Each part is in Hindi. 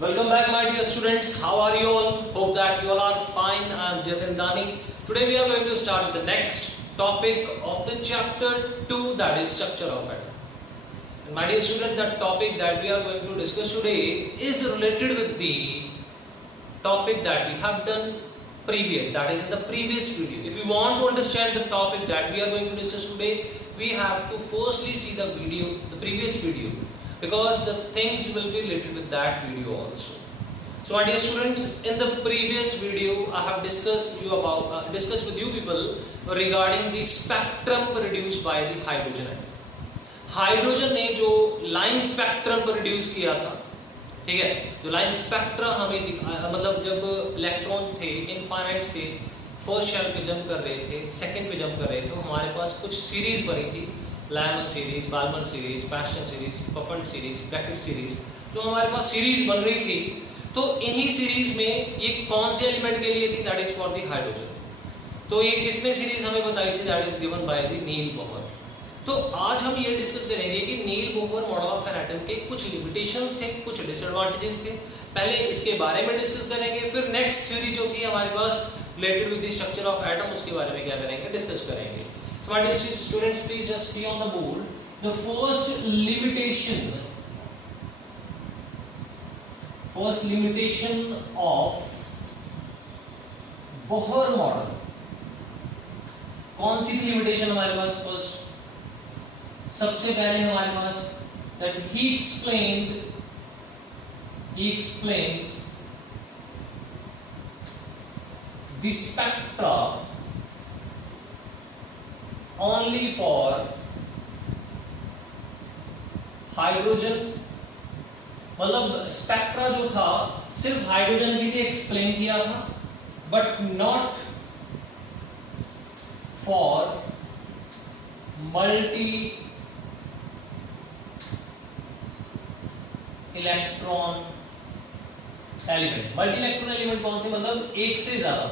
Welcome back, my dear students. How are you all? Hope that you all are fine. I am Jatin Dani. Today we are going to start with the next topic of the chapter 2, that is structure of atom. And my dear student, the topic that we are going to discuss today is related with the topic that we have done previous, that is in the previous video. If you want to understand the topic that we are going to discuss today, we have to firstly see the video, the previous video, because the things will be related with that video also. So my dear students, in the previous video I have discussed with you people regarding the spectrum produced by the hydrogen atom. Hydrogen ने जो लाइन स्पेक्ट्रम प्रोड्यूस किया था, ठीक है, जो लाइन स्पेक्ट्रम हमें दिखाया, मतलब जब इलेक्ट्रॉन थे इनफाइनाइट से फर्स्ट शेल पे जंप कर रहे थे, सेकंड पे जंप कर रहे थे, तो हमारे पास कुछ सीरीज बनी थी, Lyman series, Balmer series, Paschen series, Pfund series, Brackett series, जो हमारे पास सीरीज बन रही थी। तो इन्हीं सीरीज में ये कौन से एलिमेंट के लिए थी, that is for the hydrogen. तो ये किसने सीरीज हमें बताई थी, that is given by the Niels Bohr. तो आज हम ये डिस्कस करेंगे कि Niels Bohr model of an atom के कुछ लिमिटेशंस थे, कुछ डिसएडवांटेजेस थे। पहले इसके बारे में डिस्कस करेंगे, फिर नेक्स्ट थ्योरी जो थी हमारे पास related with the structure of atom, उसके बारे में क्या करेंगे, डिस्कस करेंगे। So my dear students, please just see on the board the first limitation of Bohr model. कौन सी लिमिटेशन हमारे पास? फर्स्ट सबसे पहले हमारे पास that he explained the spectra only for hydrogen, मतलब स्पेक्ट्रा जो था सिर्फ हाइड्रोजन के लिए एक्सप्लेन किया था, but not for multi electron element. Multi electron element कौन से? मतलब एक से ज्यादा,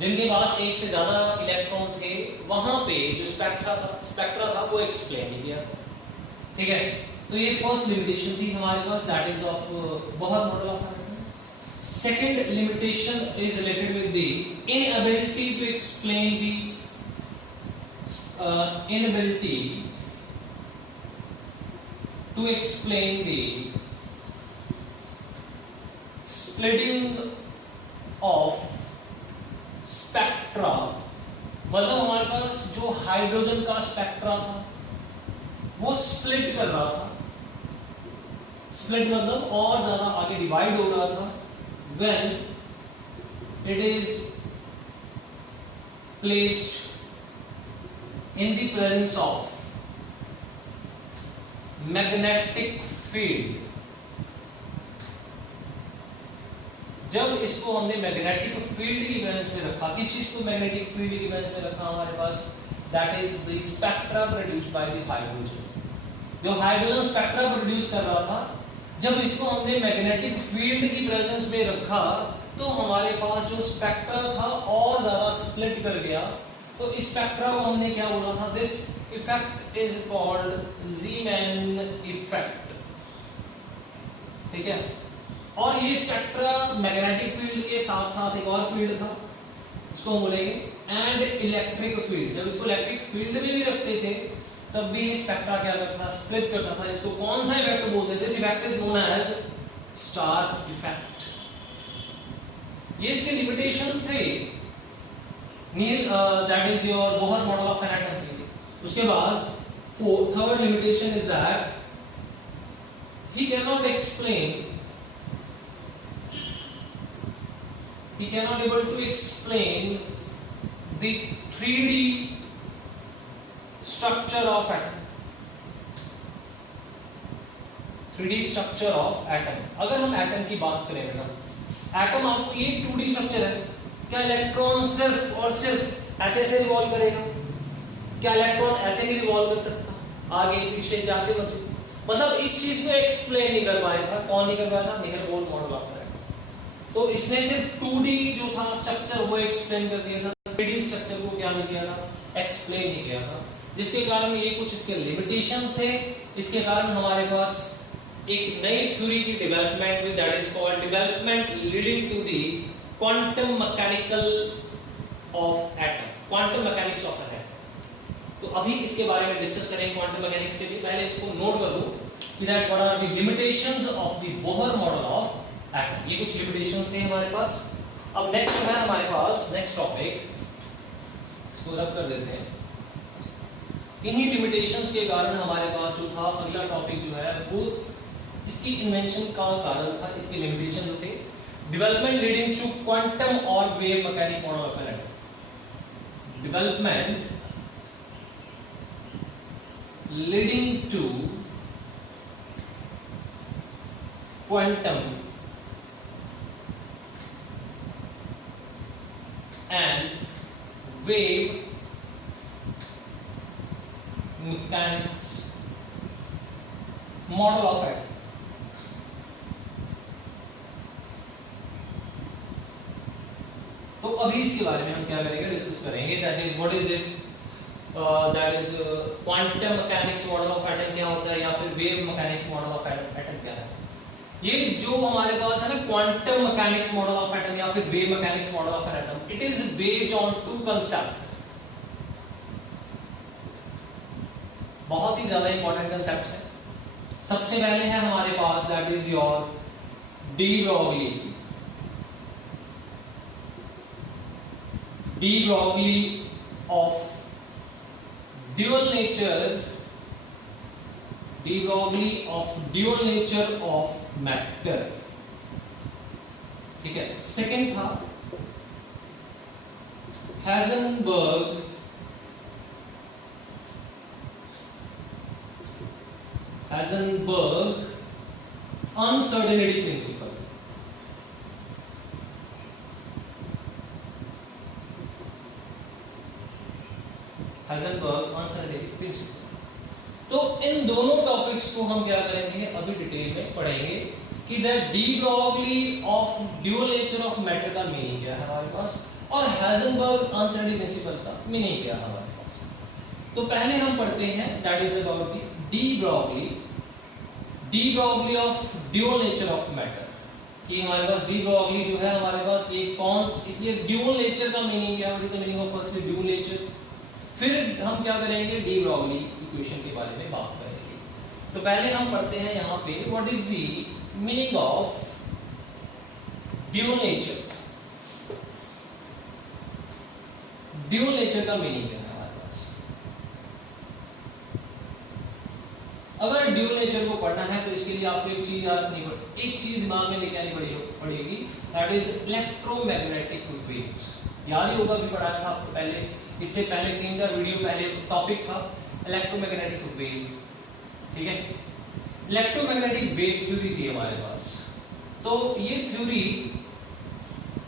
जिनके पास एक से ज्यादा इलेक्ट्रॉन थे, वहां पे जो स्पेक्ट्रा था वो एक्सप्लेन नहीं किया, ठीक है। तो ये फर्स्ट लिमिटेशन थी हमारे पास, that is of Bohr model of atom. Second limitation is related with the inability to explain this inability to explain the splitting of spectra। मतलब हमारे पास जो हाइड्रोजन का स्पेक्ट्रा था वो स्प्लिट कर रहा था, स्प्लिट मतलब और ज्यादा आगे डिवाइड हो रहा था, when it is placed in the presence of magnetic field। जब इसको हमने मैग्नेटिक फील्ड की प्रेजेंस में रखा, किस चीज को मैग्नेटिक फील्ड की प्रेजेंस में रखा हमारे पास, that is the spectra produced by the hydrogen. जो हाइड्रोजन स्पेक्ट्रा प्रोड्यूस कर रहा था, जब इसको हमने मैग्नेटिक फील्ड की प्रेजेंस में रखा तो हमारे पास जो स्पेक्ट्रा था और ज्यादा स्प्लिट कर गया। तो इस स्पेक्ट्रा को हमने क्या बोला था, this effect is called Zeeman effect, ठीक है। और ये स्पेक्ट्रा मैग्नेटिक फील्ड के साथ साथ एक और फील्ड था, इसको हम बोलेंगे एंड इलेक्ट्रिक फील्ड। जब इसको इलेक्ट्रिक फील्ड में भी रखते थे तब भी स्पेक्ट्रा क्या करता था, स्प्लिट करता था। इसको कौन सा इफेक्ट बोलते हैं? This effect is known as Stark effect. ये इसके लिमिटेशंस थे Niels, that is your Bohr model of an atom. उसके बाद third limitation is that he cannot able to explain the 3D structure of atom। 3D structure of atom। अगर हम एटम की बात करें बेटा, एटम आपको ये 2D स्ट्रक्चर है। क्या इलेक्ट्रॉन सिर्फ और सिर्फ ऐसे ऐसे रिवॉल्व करेगा? क्या इलेक्ट्रॉन ऐसे भी रिवॉल्व कर सकता, आगे पीछे जैसे मर्जी? मतलब इस चीज को एक्सप्लेन नहीं कर पाया था। कौन नहीं कर पाया था? नील मॉडल ऑफ एटम। तो इसने सिर्फ 2D जो था स्ट्रक्चर वो एक्सप्लेन कर दिया था, 3D स्ट्रक्चर को क्या नहीं किया था, एक्सप्लेन नहीं किया था, जिसके कारण ये कुछ इसके लिमिटेशंस थे। इसके कारण हमारे पास एक नई थ्योरी की डेवलपमेंट हुई, that is called development leading to the quantum mechanical of atom, quantum mechanics of an atom. तो अभी इसके बारे में डिस्कस करेंगे क्वांटम मैकेनिक्स के लिए। पहले इसको नोट कर लो कि that what are the limitations of the Bohr model of atom. ये कुछ लिमिटेशंस थे हमारे पास। अब नेक्स्ट है हमारे पास नेक्स्ट टॉपिक, इसको रब कर देते हैं। इन्हीं लिमिटेशंस के कारण हमारे पास जो था अगला टॉपिक जो है वो इसकी इन्वेंशन का कारण था, इसके लिमिटेशन जो थे, डेवलपमेंट लीडिंग टू क्वांटम और wave mechanic model of an atom. Development leading to quantum and wave mechanics model of atom. तो अभी इसके बारे में हम क्या करेंगे, डिस्कस करेंगे। That is what is this, that is quantum mechanics model of atom क्या होता है, या फिर wave mechanics model of atom क्या है। ये जो हमारे पास है ना quantum mechanics model of atom या फिर wave mechanics model of atom, it is based on two concept. बहुत ही ज्यादा इंपॉर्टेंट कंसेप्ट है। सबसे पहले है हमारे पास that is your de Broglie of dual nature of matter, ठीक है। सेकंड था Heisenberg uncertainty principle। Heisenberg uncertainty principle। तो इन दोनों टॉपिक्स को हम क्या करेंगे अभी डिटेल में पढ़ेंगे कि the de Broglie of dual nature of matter का मीनिंग क्या है हमारे पास, और Heisenberg uncertainty principle का मीनिंग क्या है हमारे पास। तो पहले हम पढ़ते हैं that is about the de Broglie of dual nature of matter। कि हमारे पास de Broglie जो है हमारे पास ये कौन, इसलिए dual nature का मीनिंग क्या है, what is the meaning of firstly dual nature। फिर हम क्या करेंगे de Broglie इक्वेशन के बारे में बात करेंगे। तो पहले हम पढ़ते हैं यहाँ पे what is the meaning of dual nature. Dual nature का मीनिंग क्या है हमारे पास। अगर ड्यूल नेचर को पढ़ना है तो इसके लिए आपको एक चीज याद नहीं पड़ेगी, एक चीज दिमाग में लेके आनी पड़ेगी, दैट इज इलेक्ट्रोमैग्नेटिक वेव्स। याद ही होगा भी पढ़ाया था आपको पहले, इससे पहले 3-4 वीडियो पहले टॉपिक था इलेक्ट्रोमैग्नेटिक वेव, ठीक है। इलेक्ट्रोमैग्नेटिक वेव थ्योरी थी हमारे पास। तो ये थ्योरी,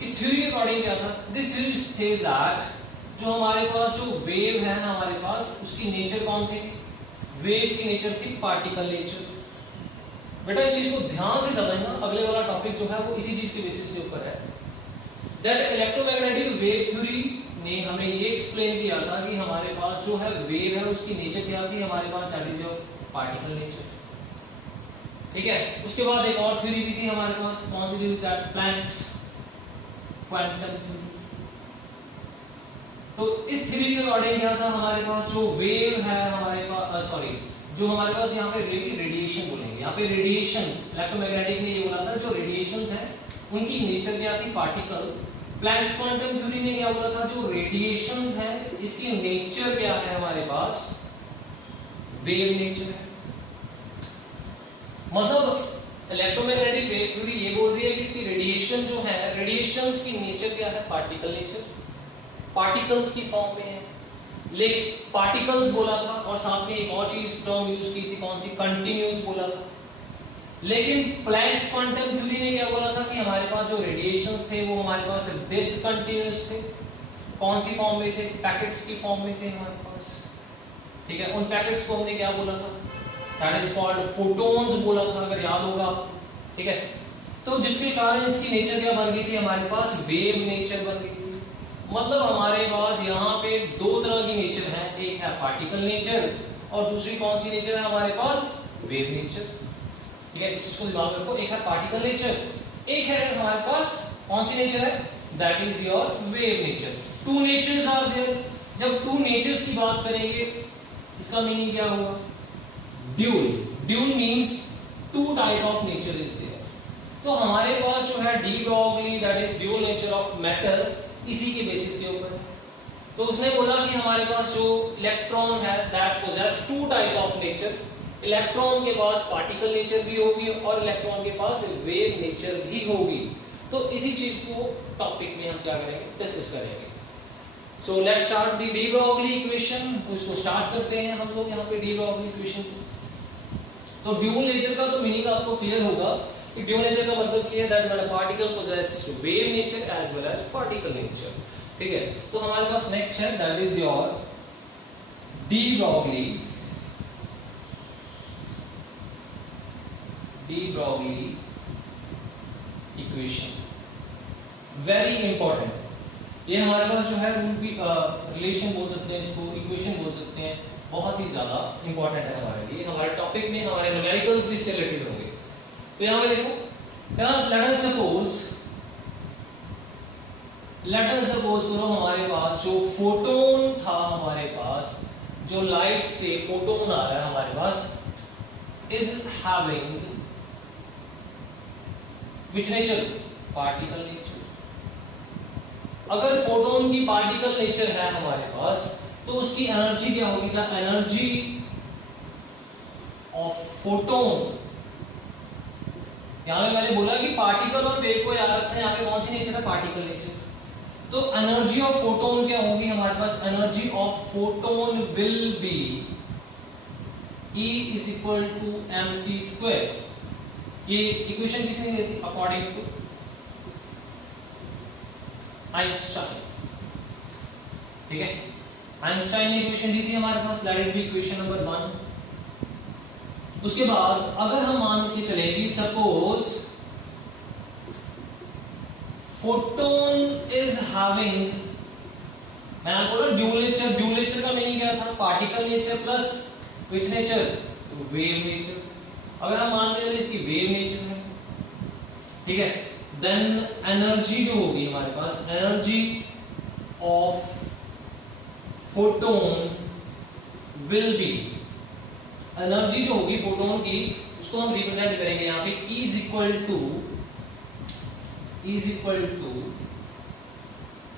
इस थ्योरी के अकॉर्डिंग क्या था, दिस थ्योरी सेज दैट जो हमारे पास जो वेव है हमारे पास उसकी नेचर कौन सी थी, वेव की नेचर थी पार्टिकल नेचर। बेटा इस चीज को ध्यान से समझना, अगले वाला टॉपिक जो है वो इसी चीज के बेसिस के ऊपर है। दैट इलेक्ट्रोमैग्नेटिक वेव थ्योरी ने हमें ये एक्सप्लेन किया था कि हमारे पास जो है वेव है उसकी नेचर क्या थी हमारे पास, that is your particle nature, ठीक है। उसके बाद एक और थ्योरी भी थी हमारे पास, कौन सी थी, दैट प्लैंक्स क्वांटम थ्योरी। तो इस थ्योरी के अकॉर्डिंग क्या था हमारे पास जो वेव है हमारे पास, सॉरी जो हमारे पास यहाँ पे रेडिएशन बोलेंगे, यहाँ पे रेडिएशंस, इलेक्ट्रोमैग्नेटिक ने ये बोला था जो रेडिएशंस है उनकी नेचर क्या थी, पार्टिकल। प्लैंक्स क्वांटम थ्योरी ने क्या बोला था, जो रेडिएशंस है इसकी नेचर क्या है हमारे पास, वेव नेचर है। मतलब इलेक्ट्रोमैग्नेटिक वेव थ्योरी ये बोल रही है कि इसकी रेडिएशन जो है, रेडिएशंस की नेचर क्या है, पार्टिकल नेचर, पार्टिकल्स की फॉर्म में है। लेकिन पार्टिकल्स बोला था और साथ में एक और चीज टर्म यूज की थी, कौन सी, कंटिन्यूअस बोला था। लेकिन प्लैंक्स क्वांटम थ्योरी ने क्या बोला था कि हमारे पास जो रेडिएशंस थे वो हमारे पास डिसकंटिन्यूअस थे। कौन सी फॉर्म में थे, पैकेट्स की फॉर्म में थे हमारे पास, ठीक है। उन पैकेट्स को हमने क्या बोला था, दैट इज कॉल्ड फोटॉन्स बोला था, अगर याद होगा, ठीक है। तो जिसके कारण इसकी नेचर क्या बन गई थी हमारे पास, वेव नेचर बन गई थी। मतलब हमारे पास यहाँ पे दो तरह की नेचर है, एक है पार्टिकल नेचर और दूसरी कौन सी नेचर है हमारे पास, वेव नेचर, ठीक है, इस चीज को दिमाग में रखो। एक है पार्टिकल नेचर, एक है हमारे पास कौन सी नेचर है, that is your wave nature. Two natures are there. जब टू नेचर्स की बात करेंगे इसका मीनिंग क्या होगा, dual. Dual means two type of nature is there. तो हमारे पास जो है de Broglie that is dual nature of matter, इसी के बेसिस के ऊपर है। तो उसने बोला कि हमारे पास जो इलेक्ट्रॉन है that possess two type of nature. Electron के पास पार्टिकल नेचर भी होगी और इलेक्ट्रॉन के पास वेव नेचर भी होगी। तो इसी चीज को टॉपिक में हम क्या करेंगे, डिस्कस करेंगे। So let's start the de Broglie equation. उसको स्टार्ट करते हैं हम लोग यहाँ पे डी ब्रॉगली इक्वेशन को। तो ड्यूल नेचर का तो मीनिंग आपको क्लियर होगा कि ड्यूल नेचर का मतलब ये है that when a particle possess wave nature as well as particle nature. ठीक है, तो हमारे पास नेक्स्ट है that is your de Broglie equation. Very important. ये हमारे पास जो है रूल भी रिलेशन बोल सकते हैं, इसको इक्वेशन बोल सकते हैं, बहुत ही ज्यादा इंपॉर्टेंट है हमारे लिए। हमारे टॉपिक में हमारे न्यूमेरिकल्स भी इससे रिलेटेड होंगे। तो यहाँ पे देखो, लेट अस सपोज करो हमारे पास जो फोटोन था, हमारे पास जो लाइट से फोटोन आ रहा है हमारे पास, is having which nature, particle nature. अगर फोटोन की पार्टिकल नेचर है हमारे पास तो उसकी एनर्जी क्या होगी, द एनर्जी ऑफ फोटोन। यहां पे मैंने बोला कि पार्टिकल और वेव को याद रखना है, यहाँ पे कौन सी नेचर है, पार्टिकल नेचर। तो एनर्जी ऑफ फोटोन क्या होगी हमारे पास, energy of photon will be E is equal to mc²। ये इक्वेशन किसने दी थी, अकॉर्डिंग टू आइंस्टाइन। ठीक है, आइंस्टाइन ने इक्वेशन दी थी हमारे पास, let it be equation number 1। उसके बाद अगर हम मान के चले कि सपोज फोटोन इज हैविंग, मैं आपको बोला ड्यूल नेचर। ड्यूल नेचर का मीनिंग क्या था, particle nature plus which nature, wave nature. अगर हम मान के चले इसकी वेव नेचर है, ठीक है, देन एनर्जी जो होगी हमारे पास, energy of photon will be, energy जो होगी फोटोन की उसको हम रिप्रेजेंट करेंगे यहाँ पे E is equal to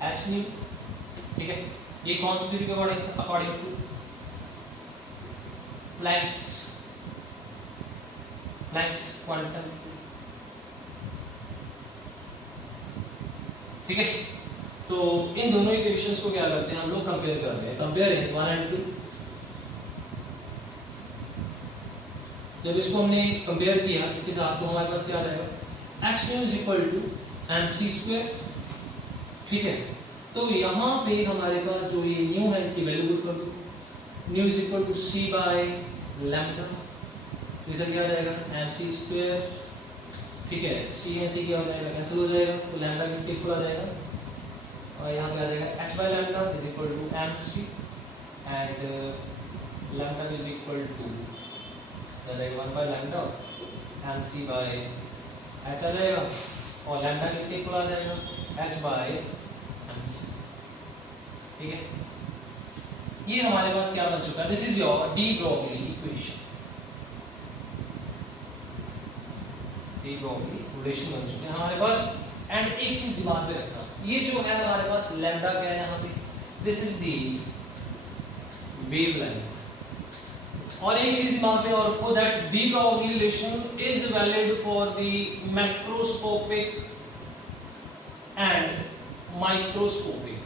h nu. ठीक है, ये कौन सी थ्योरी के अकॉर्डिंग टू प्लैंक्स क्वांटम। ठीक है, तो इन दोनों इक्वेशंस को क्या करते हैं हम लोग, कंपेयर करते हैं। Comparing 1 and 2। जब इसको हमने कंपेयर किया इसके साथ तो हमारे पास क्या आ जाएगा, h nu is equal to mc²। ठीक है, तो यहाँ पे हमारे पास जो ये न्यू है इसकी वैल्यू पुट कर दो, nu is equal to c by lambda. इधर क्या रहेगा, mc²। ठीक है, c में c क्या हो जाएगा, कैंसिल हो जाएगा, तो लैम्डा किसके इक्वल आ जाएगा, और यहाँ पे आ जाएगा h by lambda is equal to mc and lambda will be equal to 1 by lambda mc by h आ जाएगा, और लैम्डा किसके इक्वल आ जाएगा, h बाय mc। ठीक है, ये हमारे पास क्या बन चुका है, this is your de Broglie equation. De Broglie relation बन चुके हैं हमारे पास। एंड एक चीज दिमाग में रखना, ये जो है हमारे पास लैम्डा क्या है यहाँ पे, दिस इज दी वेवलेंथ। और एक चीज दिमाग में और रखो that de Broglie relation is valid for the macroscopic and microscopic.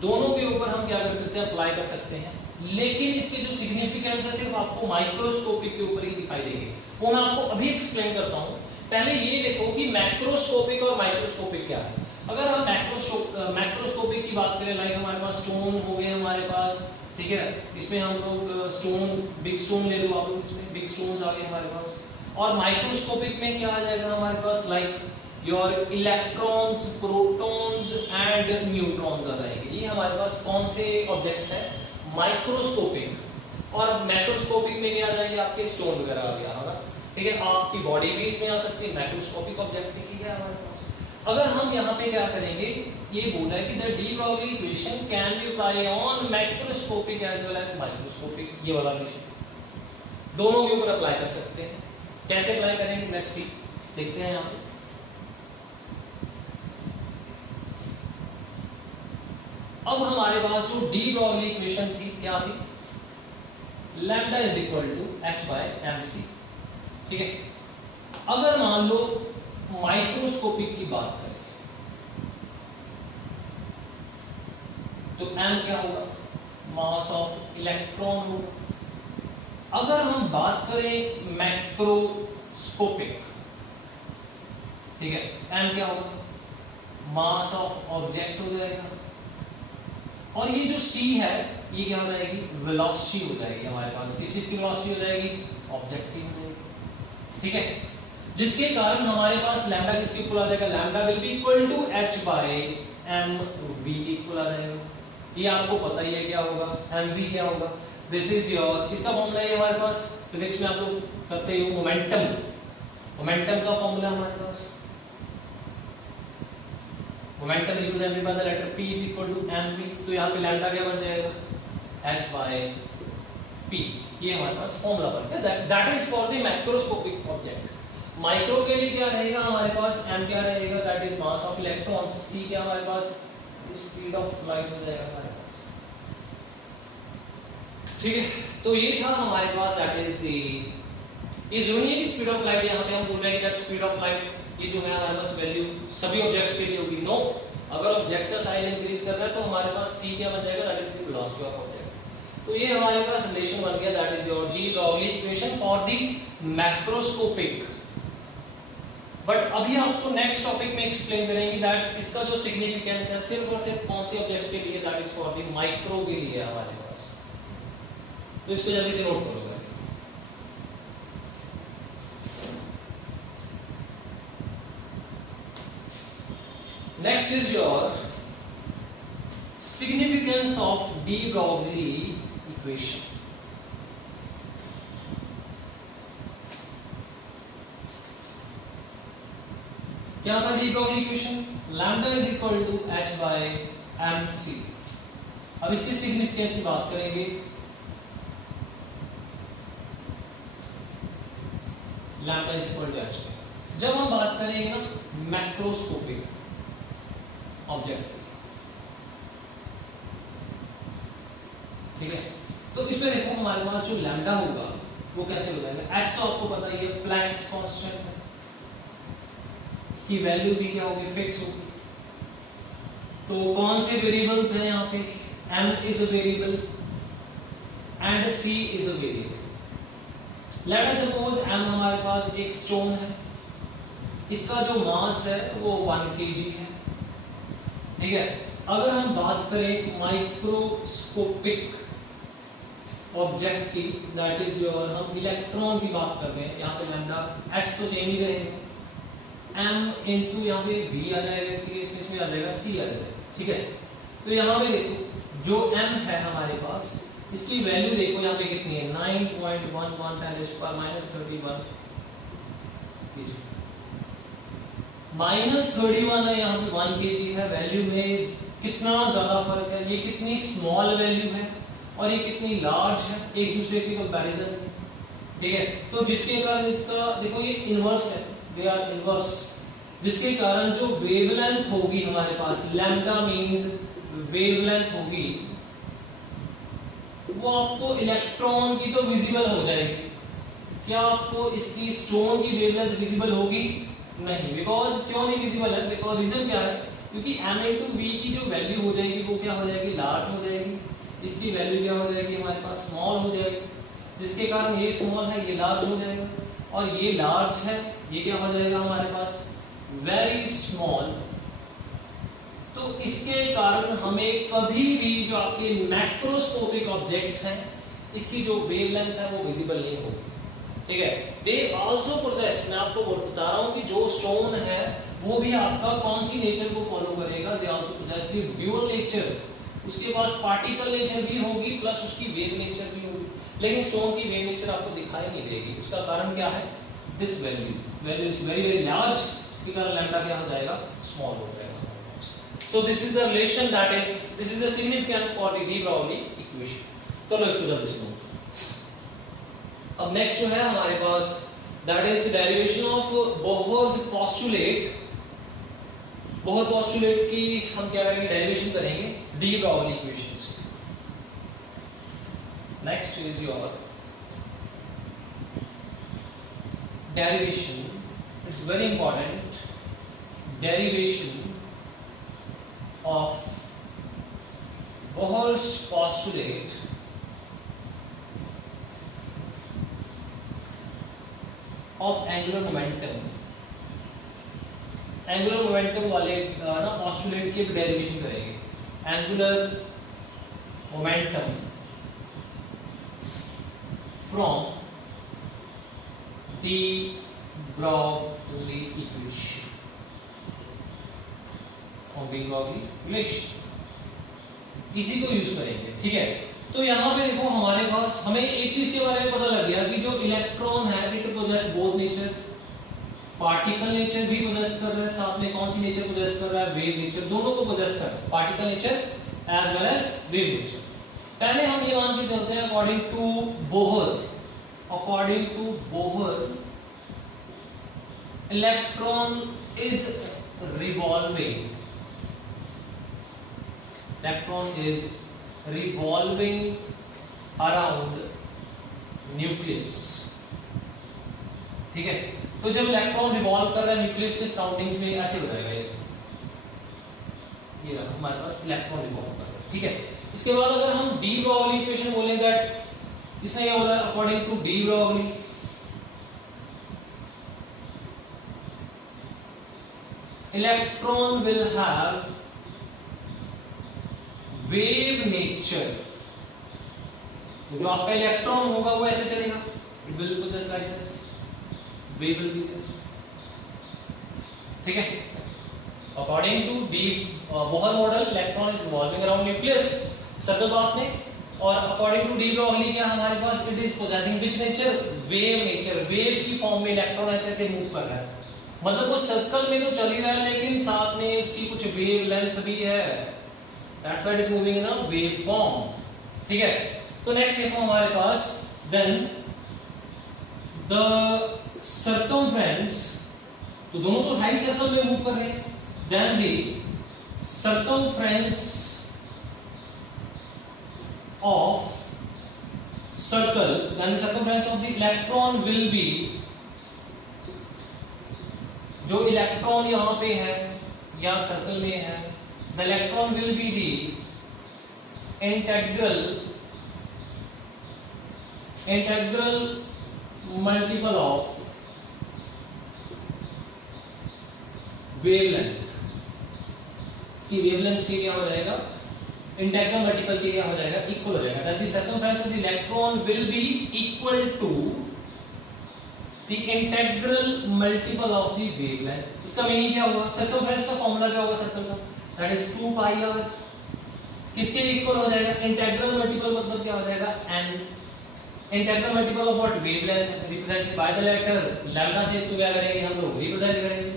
दोनों के ऊपर हम क्या कर सकते हैं, अप्लाई कर सकते हैं, लेकिन इसके जो सिग्निफिकेंस है सिर्फ आपको माइक्रोस्कोपिक के ऊपर ही दिखाई देंगे। वो मैं आपको अभी एक्सप्लेन करता हूँ। पहले ये देखो कि मैक्रोस्कोपिक और माइक्रोस्कोपिक क्या है। अगर हम मैक्रोस्कोपिक की बात करें, लाइक हमारे पास स्टोन हो गए हमारे पास, ठीक है, इसमें हम लोग स्टोन, बिग स्टोन ले लो आप लोग, इसमें बिग स्टोन आ गए हमारे पास। और माइक्रोस्कोपिक में क्या आ जाएगा हमारे पास, like your electrons, protons and neutrons आ जाएंगे। ये हमारे पास कौन से ऑब्जेक्ट्स हैं, माइक्रोस्कोपिक। और मैक्रोस्कोपिक में क्या आ जाएंगे, आपके स्टोन वगैरह आ गया होगा। ठीक है, आपकी बॉडी भी इसमें आ सकती है, मैक्रोस्कोपिक ऑब्जेक्ट की है हमारे पास। अगर हम यहाँ पे क्या करेंगे, ये बोला है कि the de Broglie equation can be apply on macroscopic as well as microscopic, ये वाला इक्वेशन दोनों के ऊपर अप्लाई कर सकते हैं। कैसे अप्लाई करेंगे, लेट्स सी, देखते हैं यहाँ पे। अब हमारे पास जो डी ब्रॉगली इक्वेशन थी क्या थी, lambda is equal to h by m c. ठीक है, अगर मान लो माइक्रोस्कोपिक की बात करें तो m क्या होगा, मास ऑफ इलेक्ट्रॉन होगा। अगर हम बात करें मैक्रोस्कोपिक, ठीक है, m क्या होगा, मास ऑफ ऑब्जेक्ट हो जाएगा। और ये जो c है ये क्या हो जाएगी, वेलोसिटी हो जाएगी हमारे पास। किस चीज की वेलोसिटी हो जाएगी, ऑब्जेक्ट की हो जाएगी। ठीक है, जिसके कारण हमारे पास लैम्डा किसके इक्वल आ जाएगा, lambda will be equal to h by m v के इक्वल आ जाएगा। ये आपको पता ही है क्या होगा, एम वी क्या होगा, दिस इज योर, इसका फॉर्मूला है हमारे पास फिजिक्स में आप लोग करते हो, मोमेंटम, मोमेंटम का फॉर्मूला हमारे पास, momentum represented by the letter p is equal to mv। तो यहाँ पे लैम्डा क्या बन जाएगा, h बाय p, ये हमारे पास फॉर्मूला बन गया। That is for the macroscopic object. Micro के लिए क्या रहेगा हमारे पास, m क्या रहेगा, that is mass of electrons, c क्या हमारे पास, स्पीड ऑफ लाइट हो जाएगा हमारे पास। ठीक है, तो ये था हमारे पास, दैट इज द, ये जरूरी है कि स्पीड ऑफ लाइट, यहाँ पे हम बोल रहे हैं कि दैट स्पीड ऑफ लाइट ये जो है हमारे पास वैल्यू सभी ऑब्जेक्ट्स के लिए होगी। नो, अगर ऑब्जेक्ट का साइज इंक्रीज कर रहा है तो हमारे पास c क्या बन जाएगा, that is the velocity of object. तो ये हमारे पास रिलेशन बन गया, that is your de Broglie equation for the macroscopic. But अभी आपको नेक्स्ट टॉपिक में एक्सप्लेन करेंगे दैट इसका जो सिग्निफिकेंस है सिर्फ और सिर्फ कौन से ऑब्जेक्ट्स के लिए, that is for the micro के लिए हमारे पास। तो इसको जल्दी से नोट करोगे। Next is your significance of de Broglie equation. क्या था de Broglie equation, lambda is equal to h by mc। अब इसकी सिग्निफिकेंस की बात करेंगे, lambda is equal to h। जब हम बात करेंगे ना मैक्रोस्कोपिक ऑब्जेक्ट, ठीक है, तो इसमें देखो हमारे पास जो लैम्डा होगा वो कैसे हो जाएगा, h तो आपको पता ही है प्लैंक्स कांस्टेंट है, इसकी वैल्यू भी क्या होगी, फिक्स होगी। तो कौन से वेरिएबल्स हैं यहाँ पे, m is a variable and c is a variable. Let us suppose m हमारे पास एक स्टोन है, इसका जो मास है वो 1 kg है। ठीक है, अगर हम बात करें माइक्रोस्कोपिक ऑब्जेक्ट की, दैट इज योर, हम इलेक्ट्रॉन की बात कर रहे हैं, यहाँ पे लैम्डा h तो सेम ही रहेगा, m इनटू यहाँ पे v आ जाएगा, इसके लिए इसमें आ जाएगा c आ जाएगा। ठीक है, तो यहाँ पे देखो जो m है हमारे पास, इसकी वैल्यू देखो यहाँ पे कितनी है, 9.11 10 to the minus 31 माइनस 31 है, यहाँ पे 1 kg है। वैल्यू में कितना ज्यादा फर्क है, ये कितनी स्मॉल वैल्यू है और ये कितनी लार्ज है एक दूसरे की कंपैरिजन में। ठीक है, तो जिसके कारण इसका देखो ये इनवर्स है, दे आर इनवर्स, जिसके कारण जो वेवलेंथ होगी हमारे पास, लैम्डा मींस वेवलेंथ होगी, वो आपको इलेक्ट्रॉन की तो विजिबल हो जाएगी। क्या आपको इसकी स्टोन की वेवलेंथ विजिबल होगी? नहीं, बिकॉज क्यों नहीं विजिबल है, बिकॉज रीजन क्या है, क्योंकि m into v की जो वैल्यू हो जाएगी वो क्या हो जाएगी, लार्ज हो जाएगी, इसकी वैल्यू क्या हो जाएगी हमारे पास, स्मॉल हो जाएगी, जिसके कारण ये स्मॉल है ये लार्ज हो जाएगा, और ये लार्ज है ये क्या हो जाएगा हमारे पास, वेरी स्मॉल। तो इसके कारण हमें कभी भी जो आपके मैक्रोस्कोपिक ऑब्जेक्ट्स हैं इसकी जो वेवलेंथ है वो विजिबल नहीं होगी। ठीक है, दे आल्सो प्रोसेस, मैं आपको बता रहा हूँ कि जो स्टोन है वो भी आपका कौन सी नेचर को फॉलो करेगा, they also process the dual nature, उसके पास पार्टिकल नेचर भी होगी प्लस उसकी वेव नेचर भी होगी, लेकिन स्टोन की वेव नेचर आपको दिखाई नहीं देगी। उसका कारण क्या है, this value is very large, इसके कारण लैम्डा क्या हो जाएगा, स्मॉल हो जाएगा। So this is the relation that is, this is the significance for the de Broglie equation. चलो इसको जल्दी से अब नेक्स्ट जो है हमारे पास that is the derivation of Bohr's postulate. Bohr postulate की हम क्या करेंगे, डेरिवेशन करेंगे डी ब्राउली इक्वेशन से। Next is your derivation, it's very important, derivation of Bohr's postulate of angular momentum। angular momentum वाले ना postulate की derivation करेंगे। angular momentum from the Broglie equation, from the Broglie relation, इसी को यूज करेंगे। ठीक है, तो यहाँ पे देखो हमारे पास हमें एक चीज के बारे में पता लग गया कि जो इलेक्ट्रॉन है it possess both nature, particle nature भी पोजेस कर रहा है, साथ में कौन सी नेचर पोजेस कर रहा है, वेव नेचर, दोनों को पोजेस कर रहा है, particle nature as well as wave nature. पहले हम ये मान के चलते हैं according to Bohr, according to Bohr, electron is revolving, electron is revolving around nucleus। ठीक है, तो जब इलेक्ट्रॉन रिवॉल्व कर रहा है न्यूक्लियस के सराउंडिंग्स में ऐसे हो जाएगा ये हमारे पास इलेक्ट्रॉन रिवॉल्व कर रहा है। ठीक है, इसके बाद अगर हम डी ब्राउली इक्वेशन बोलें दैट इसमें क्या होता है, according to de Broglie electron will have wave nature. जो आपका इलेक्ट्रॉन होगा वो ऐसे चलेगा, it will possess like this, wave will be there. ठीक है, according to the Bohr model electron is revolving around nucleus, circle path में, और अकॉर्डिंग टू डी ब्राउली क्या हमारे पास, it is possessing which nature, wave nature. Wave की फॉर्म में इलेक्ट्रॉन ऐसे ऐसे मूव कर रहा है, मतलब वो सर्कल में तो चल ही रहा है लेकिन साथ में उसकी कुछ वेव लेंथ भी है, that's why it is moving in a wave form. ठीक है, तो नेक्स्ट देखो हमारे पास देन द सर्कमफ्रेंस, तो दोनों तो हाई सर्कल में मूव कर रहे हैं, then the circumference of circle, then the circumference of the electron will be, जो इलेक्ट्रॉन यहाँ पे है या सर्कल में है, the electron will be the integral multiple of wavelength। इसकी wavelength क्या हो जाएगा, इंटेग्रल मल्टीपल के क्या हो जाएगा, इक्वल हो जाएगा। That the circumference of the electron will be equal to the integral multiple of the wavelength. इसका मीनिंग क्या होगा, सर्कमफ्रेंस का फार्मूला क्या होगा सर्कल का, दैट इज 2 पाई r। किसके इक्वल हो जाएगा, इंटेग्रल मल्टीपल मतलब क्या हो जाएगा, n। Integral multiple of what, wavelength, represented by the letter lambda से इसको क्या करेंगे हम लोग, रिप्रेजेंट करेंगे।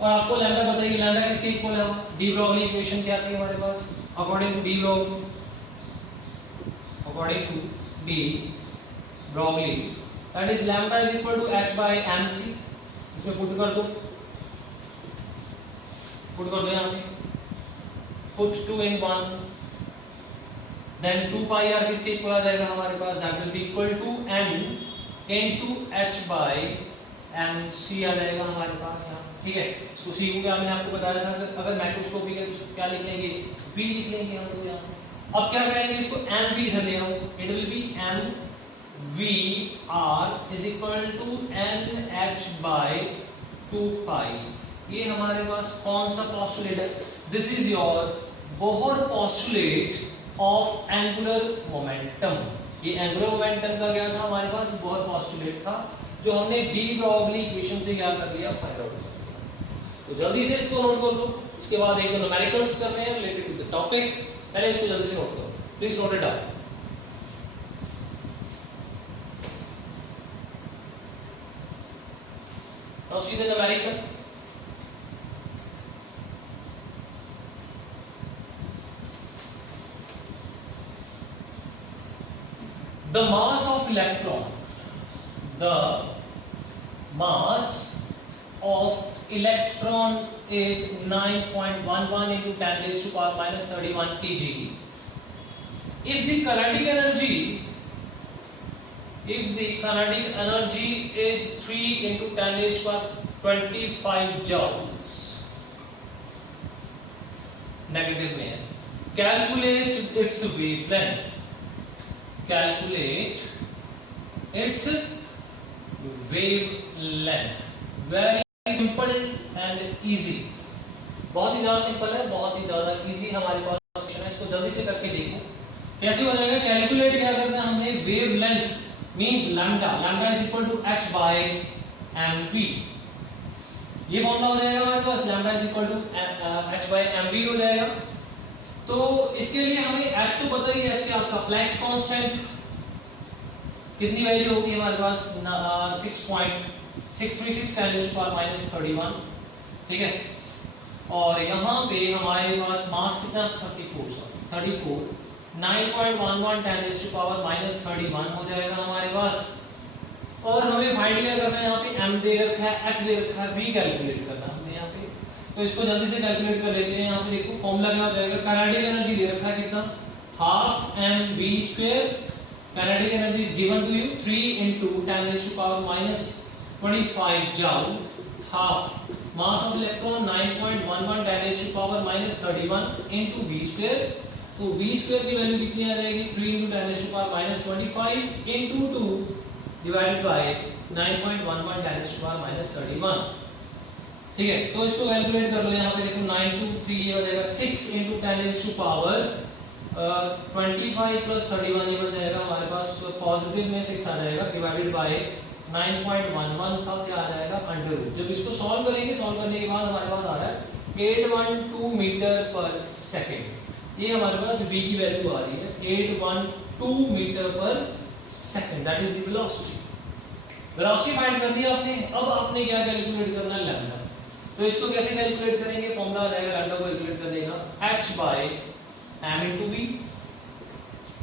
और आपको लैम्डा बताइए, लैम्डा किसके इक्वल है, डी ब्राउली इक्वेशन क्या थी हमारे पास, according to D Broglie, that is lambda is equal to h by mc। इसमें पुट कर दो यहाँ पे, put 2 in 1, then 2 pi r किसके इक्वल आ जाएगा हमारे पास, that will be equal to m into h by mc आ जाएगा हमारे पास यहाँ। ठीक है, इसको सी को क्या मैंने आपको बताया था, अगर माइक्रोस्कोपिक है तो क्या लिख लेंगे, v लिख लेंगे हम लोग यहाँ। अब क्या करेंगे, इसको mv इधर ले आओ, it will be mv r is equal to nh by 2 pi। ये हमारे पास कौन सा पोस्टुलेट है, this is your Bohr postulate of angular momentum. ये एंगुलर मोमेंटम का क्या था हमारे पास, बोहर पोस्टुलेट था, जो हमने डी ब्रॉगली इक्वेशन से क्या कर लिया, फाइंड आउट कर लिया। तो जल्दी से इसको नोट कर लो, इसके बाद एक दो न्यूमेरिकल्स करने हैं रिलेटेड टू द टॉपिक, पहले इसको जल्दी से नोट करो, please note it down. Now see the numerical. The mass of electron, the mass of electron is 9.11 into 10 raised to power minus 31 kg. If the kinetic energy is 3 into 10 raised to power 25 joules, negative में है. Calculate its wavelength. Calculate its wavelength. Very simple and easy. बहुत ही ज्यादा सिंपल है, बहुत ही ज्यादा इजी हमारे पास क्वेश्चन है. इसको जल्दी से करके देखो कैसे हो जाएगा. कैलकुलेट क्या करना है हमने, wavelength means lambda. Lambda is equal to h by mv. ये फॉर्मूला हो जाएगा हमारे पास, lambda is equal to h by mv हो जाएगा. तो इसके लिए हमें h तो पता ही है, h क्या आपका प्लैंक्स कांस्टेंट कितनी वैल्यू होगी हमारे पास 6.636 10 टू पावर माइनस 31. ठीक है. और यहाँ पे हमारे पास मास कितना 34 9.11 10 टू पावर माइनस 31 हो जाएगा हमारे पास. और हमें फाइंड क्या करना है, यहाँ पे m दे रखा है, h दे रखा है, v कैलकुलेट करना है हमने यहाँ पे. तो इसको जल्दी से कैलकुलेट कर लेते हैं. यहाँ पे देखो फॉर्मूला क्या हो जाएगा. काइनेटिक एनर्जी दे रखा है कितना, half mv². Kinetic energy is given to you 3 into 10 raised to power minus 25 joule. Half mass of electron 9.11 10 raised to power minus 31 into v². तो v² की वैल्यू कितनी आ जाएगी, 3 into 10 raised to power minus 25 into 2 divided by 9.11 10 raised to power minus 31. ठीक है. तो इसको कैलकुलेट कर लो. यहाँ पे देखो 9 2 3 ये हो जाएगा 6 into 10 raised to power 25 plus 31 ये बन जाएगा हमारे पास. पॉजिटिव में 6 आ जाएगा डिवाइडेड बाय 9.11 का क्या आ जाएगा अंडर रूट. जब इसको सॉल्व करेंगे, सॉल्व करने के बाद हमारे पास आ रहा है 812 मीटर पर सेकंड. ये हमारे पास v की वैल्यू आ रही है 812 मीटर पर second. That is the velocity. Velocity find कर दिया आपने. अब आपने क्या कैलकुलेट करना है, लैम्डा. तो इसको कैसे कैलकुलेट करेंगे, फॉर्मूला आ जाएगा लैम्डा को कैलकुलेट करने का h by m into v.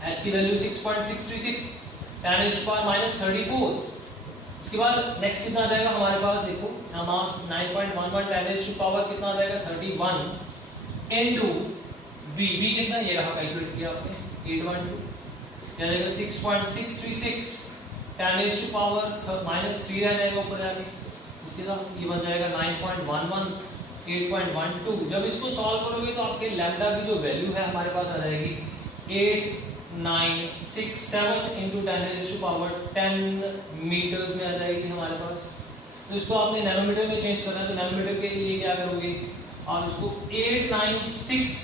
h की value 6.636 10 raised to power minus 34. इसके बाद नेक्स्ट कितना आ जाएगा हमारे पास, देखो मास 9.11 10 raised to power कितना आ जाएगा 31 into v. v कितना, ये रहा कैलकुलेट किया आपने 812. क्या जाएगा 6.636 10 raised to power minus 3 रह जाएगा ऊपर जाके. इसके साथ ये बन जाएगा 9.11 8.12. जब इसको सॉल्व करोगे तो आपके लैम्डा की जो वैल्यू है हमारे पास आ जाएगी 8967 into 10 raised to power 10 metres में आ जाएगी हमारे पास. तो इसको आपने नैनोमीटर में चेंज करना है. तो नैनोमीटर के लिए क्या करोगे आप, इसको 896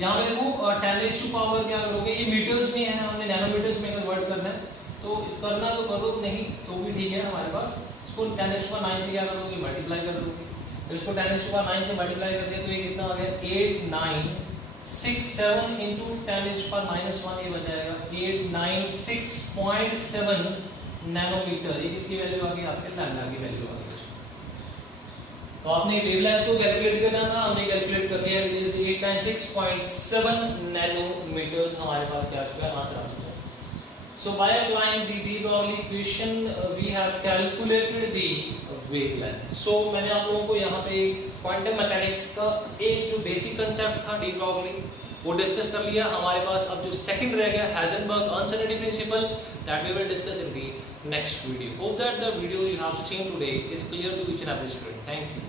यहाँ पे देखो 10 raised to power क्या करोगे, ये मीटर्स में है, हमने नैनोमीटर्स में कन्वर्ट करना है. तो करना तो कर दो, नहीं तो भी ठीक है हमारे पास. इसको 10 raised to power 9 से क्या करोगे, मल्टीप्लाई कर दोगे. तो इसको 10 raised to power 9 से मल्टीप्लाई कर दिया तो ये कितना आ गया 8967 into 10 raised to power minus 1. ये बन जाएगा 896.7 नैनोमीटर. ये किसकी वैल्यू आ गई, आपके लैम्डा की वैल्यू आ गई. तो आपने वेवलेंथ को कैलकुलेट करना था, हमने कैलकुलेट कर दिया. इट इज 896.7 नैनोमीटर्स हमारे पास क्या आ चुका है, आंसर आ चुका है. So by applying the de Broglie equation we have calculated the wavelength. So मैंने आप लोगों को यहाँ पे क्वांटम मैकेनिक्स का एक जो बेसिक कंसेप्ट था de Broglie वो डिस्कस कर लिया. हमारे पास अब जो सेकंड रह गया Heisenberg uncertainty principle, that we will discuss in the next video. Hope that the video you have seen today is clear to each and every student. Thank you.